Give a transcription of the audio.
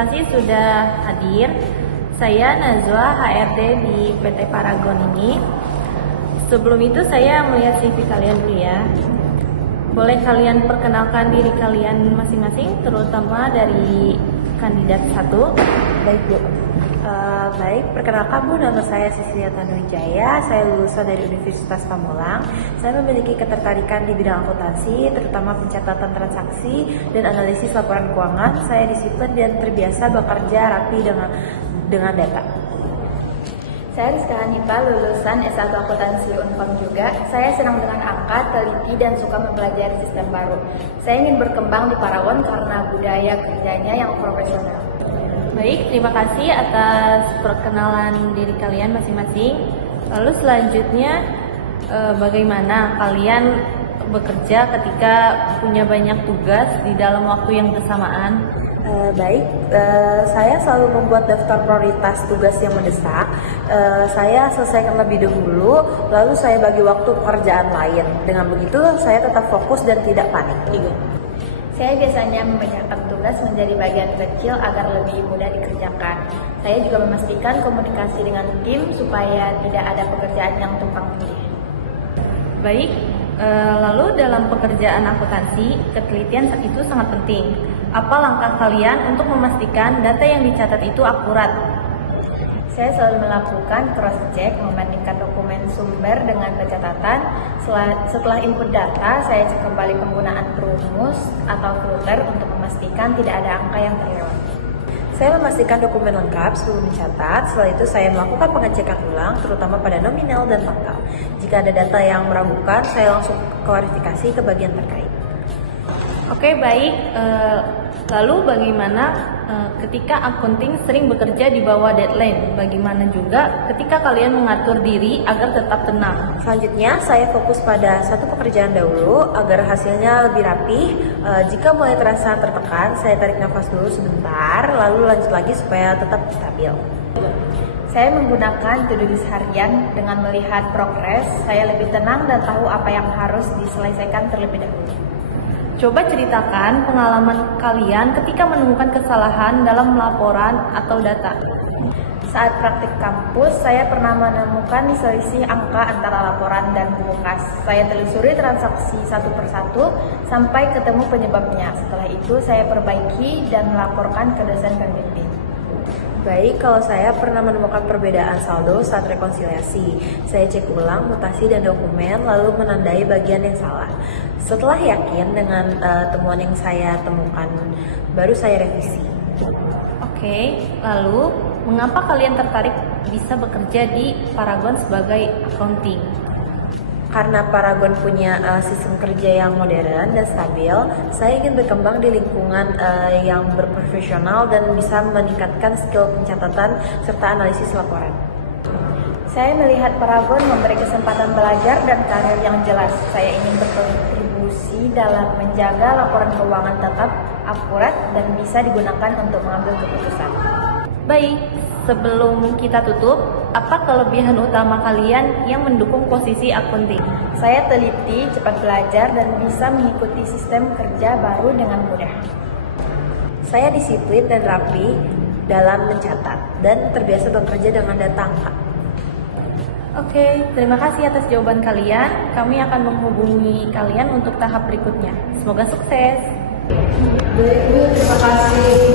kasih sudah hadir. Saya Najwa, HRD di PT Paragon ini. Sebelum itu saya melihat CV kalian dulu ya. Boleh kalian perkenalkan diri kalian masing-masing, terutama dari kandidat 1. Baik Bu. Baik, perkenalkan Bu, nama saya Sisilia Tanuwijaya. Saya lulusan dari Universitas Pamulang. Saya memiliki ketertarikan di bidang akuntansi, terutama pencatatan transaksi dan analisis laporan keuangan. Saya disiplin dan terbiasa bekerja rapi dengan data. Saya Rizka Hanifah, lulusan S1 Akuntansi Unpam juga. Saya senang dengan angka, teliti, dan suka mempelajari sistem baru. Saya ingin berkembang di Paragon karena budaya kerjanya yang profesional. Baik, terima kasih atas perkenalan diri kalian masing-masing. Lalu selanjutnya, bagaimana kalian bekerja ketika punya banyak tugas di dalam waktu yang bersamaan? Baik, saya selalu membuat daftar prioritas tugas yang mendesak. Saya selesaikan lebih dahulu, lalu saya bagi waktu pekerjaan lain. Dengan begitu, saya tetap fokus dan tidak panik. Saya biasanya memecahkan tugas menjadi bagian kecil agar lebih mudah dikerjakan. Saya juga memastikan komunikasi dengan tim supaya tidak ada pekerjaan yang tumpang tindih. Baik, lalu dalam pekerjaan akuntansi, ketelitian itu sangat penting. Apa langkah kalian untuk memastikan data yang dicatat itu akurat? Saya selalu melakukan cross-check, membandingkan dokumen sumber dengan pencatatan. Setelah input data, saya cek kembali penggunaan perumus atau filter untuk memastikan tidak ada angka yang terlewat. Saya memastikan dokumen lengkap sebelum mencatat. Setelah itu saya melakukan pengecekan ulang, terutama pada nominal dan tanggal. Jika ada data yang meragukan, saya langsung klarifikasi ke bagian terkait. Oke, baik. Lalu bagaimana ketika accounting sering bekerja di bawah deadline? Bagaimana juga ketika kalian mengatur diri agar tetap tenang? Selanjutnya, saya fokus pada satu pekerjaan dahulu agar hasilnya lebih rapi. Jika mulai terasa tertekan, saya tarik nafas dulu sebentar, lalu lanjut lagi supaya tetap stabil. Saya menggunakan to-do list harian. Dengan melihat progres, saya lebih tenang dan tahu apa yang harus diselesaikan terlebih dahulu. Coba ceritakan pengalaman kalian ketika menemukan kesalahan dalam laporan atau data. Saat praktik kampus, saya pernah menemukan selisih angka antara laporan dan buku kas. Saya telusuri transaksi satu persatu sampai ketemu penyebabnya. Setelah itu, saya perbaiki dan melaporkan ke dosen pembimbing. Baik, kalau saya pernah menemukan perbedaan saldo saat rekonsiliasi. Saya cek ulang mutasi dan dokumen, lalu menandai bagian yang salah. Setelah yakin dengan temuan yang saya temukan, baru saya revisi. Oke, lalu mengapa kalian tertarik bisa bekerja di Paragon sebagai accounting? Karena Paragon punya sistem kerja yang modern dan stabil, saya ingin berkembang di lingkungan yang berprofesional dan bisa meningkatkan skill pencatatan serta analisis laporan. Saya melihat Paragon memberi kesempatan belajar dan karir yang jelas. Saya ingin berkontribusi dalam menjaga laporan keuangan tetap akurat dan bisa digunakan untuk mengambil keputusan. Baik, sebelum kita tutup, apa kelebihan utama kalian yang mendukung posisi accounting? Saya teliti, cepat belajar, dan bisa mengikuti sistem kerja baru dengan mudah. Saya disiplin dan rapi dalam mencatat dan terbiasa bekerja dengan data angka. Oke, terima kasih atas jawaban kalian. Kami akan menghubungi kalian untuk tahap berikutnya. Semoga sukses. Baik Bu, terima kasih.